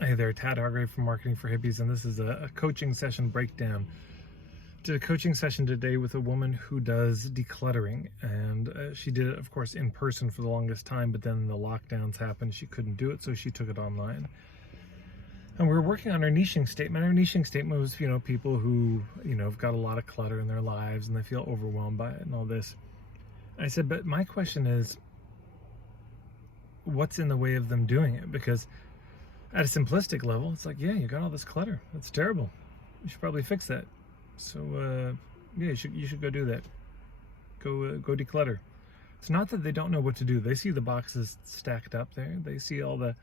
Hey there, Tad Hargrave from Marketing for Hippies, and this is a coaching session breakdown. Did a coaching session today with a woman who does decluttering, and she did it, of course, in person for the longest time, but then the lockdowns happened. She couldn't do it, so she took it online. And we were working on her niching statement. Her niching statement was, people who, have got a lot of clutter in their lives and they feel overwhelmed by it and all this. I said, but my question is, what's in the way of them doing it? Because at a simplistic level, it's like, yeah, you got all this clutter. That's terrible. You should probably fix that. So, yeah, you should go do that. Go declutter. It's not that they don't know what to do. They see the boxes stacked up there. They see all the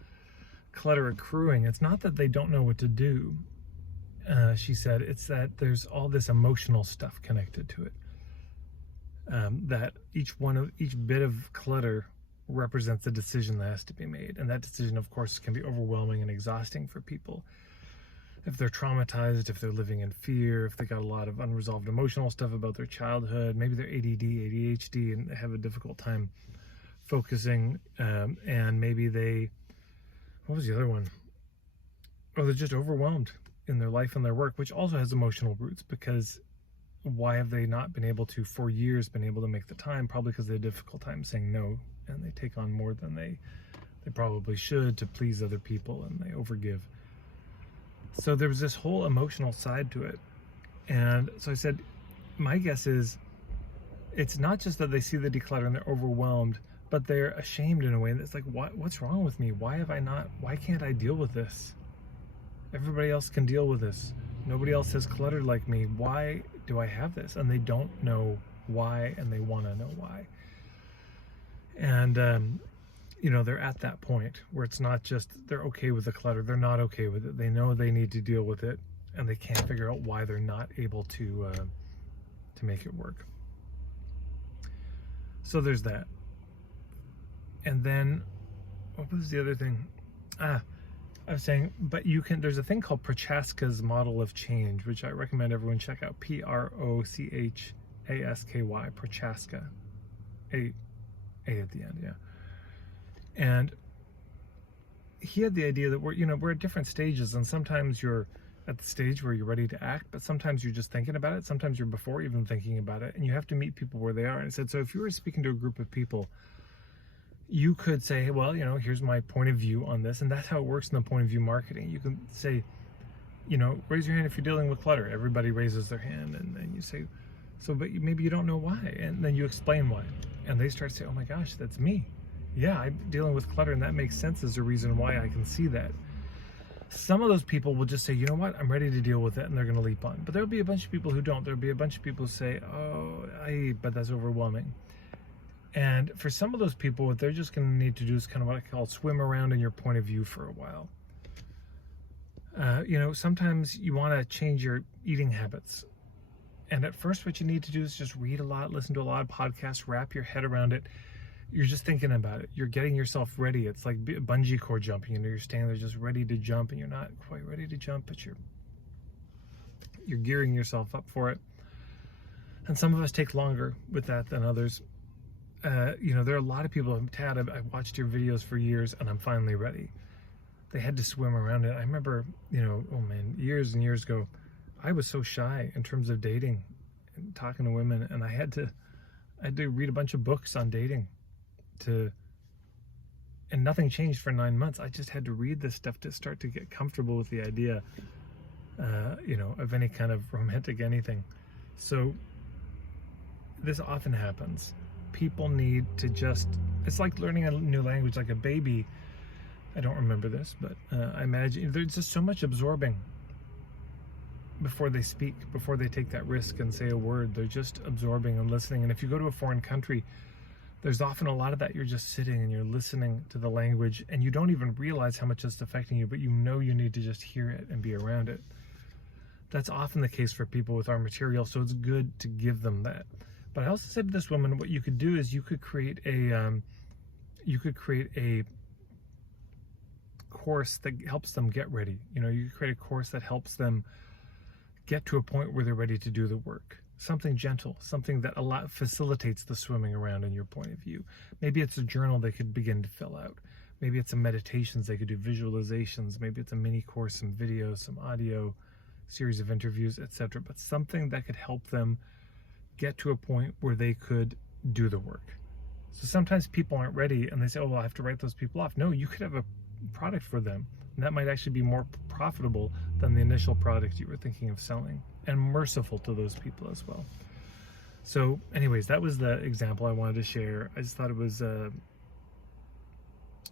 clutter accruing. It's not that they don't know what to do. She said it's that there's all this emotional stuff connected to it. That each bit of clutter represents a decision that has to be made, and that decision, of course, can be overwhelming and exhausting for people if they're traumatized, if they're living in fear, if they got a lot of unresolved emotional stuff about their childhood. Maybe they're ADD, ADHD, and they have a difficult time focusing, and maybe what was the other one? They're just overwhelmed in their life and their work, which also has emotional roots, because why have they not been able to, for years, make the time? Probably because they have a difficult time saying no, and they take on more than they probably should to please other people, and they overgive. So there was this whole emotional side to it. And so I said, my guess is it's not just that they see the declutter and they're overwhelmed, but they're ashamed in a way that's like, what's wrong with me? Why can't I deal with this? Everybody else can deal with this. Nobody else has cluttered like me. Why do I have this? And they don't know why, and they want to know why. And, they're at that point where it's not just they're okay with the clutter. They're not okay with it. They know they need to deal with it, and they can't figure out why they're not able to make it work. So there's that. And then, what was the other thing? I was saying, but there's a thing called Prochaska's model of change, which I recommend everyone check out. Prochaskay, Prochaska. A at the end, yeah. And he had the idea that we're at different stages, and sometimes you're at the stage where you're ready to act, but sometimes you're just thinking about it. Sometimes you're before even thinking about it, and you have to meet people where they are. And I said, so if you were speaking to a group of people, you could say, well, here's my point of view on this, and that's how it works in the point of view marketing. You can say, raise your hand if you're dealing with clutter. Everybody raises their hand, and then you say, but maybe you don't know why, and then you explain why, and they start to say, oh my gosh, that's me. Yeah, I'm dealing with clutter, and that makes sense as a reason why I can see that. Some of those people will just say, you know what, I'm ready to deal with it, and they're going to leap on. But there'll be a bunch of people who don't. There'll be a bunch of people who say, but that's overwhelming. And for some of those people, what they're just going to need to do is kind of what I call swim around in your point of view for a while. Sometimes you want to change your eating habits. And at first, what you need to do is just read a lot, listen to a lot of podcasts, wrap your head around it. You're just thinking about it. You're getting yourself ready. It's like bungee cord jumping. You're standing there just ready to jump, and you're not quite ready to jump, but you're gearing yourself up for it. And some of us take longer with that than others. There are a lot of people, Tad, I've watched your videos for years, and I'm finally ready. They had to swim around it. I remember, years and years ago, I was so shy in terms of dating and talking to women, and I had to read a bunch of books on dating and nothing changed for 9 months. I just had to read this stuff to start to get comfortable with the idea, of any kind of romantic anything. So this often happens. People need to it's like learning a new language, like a baby. I don't remember this, but I imagine there's just so much absorbing before they speak, before they take that risk and say a word. They're just absorbing and listening. And if you go to a foreign country, there's often a lot of that. You're just sitting and you're listening to the language, and you don't even realize how much it's affecting you, but you need to just hear it and be around it. That's often the case for people with our material, so it's good to give them that. But I also said to this woman, what you could do is you could create a course that helps them get ready. You could create a course that helps them get to a point where they're ready to do the work. Something gentle, something that facilitates the swimming around in your point of view. Maybe it's a journal they could begin to fill out. Maybe it's some meditations they could do, visualizations. Maybe it's a mini course, some video, some audio, series of interviews, etc. But something that could help them get to a point where they could do the work. So sometimes people aren't ready and they say, oh, well, I have to write those people off. No, you could have a product for them. And that might actually be more profitable than the initial product you were thinking of selling, and merciful to those people as well. So anyways, that was the example I wanted to share. I just thought it was,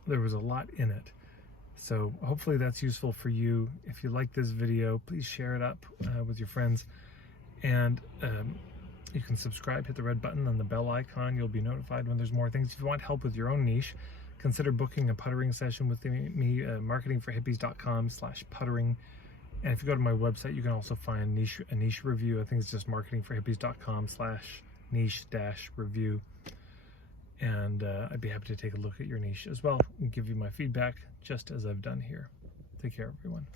there was a lot in it. So hopefully that's useful for you. If you like this video, please share it up with your friends. And you can subscribe, hit the red button and the bell icon. You'll be notified when there's more things. If you want help with your own niche, consider booking a puttering session with me, marketingforhippies.com/puttering. And if you go to my website, you can also find a niche review. I think it's just marketingforhippies.com/niche-review. And I'd be happy to take a look at your niche as well and give you my feedback, just as I've done here. Take care, everyone.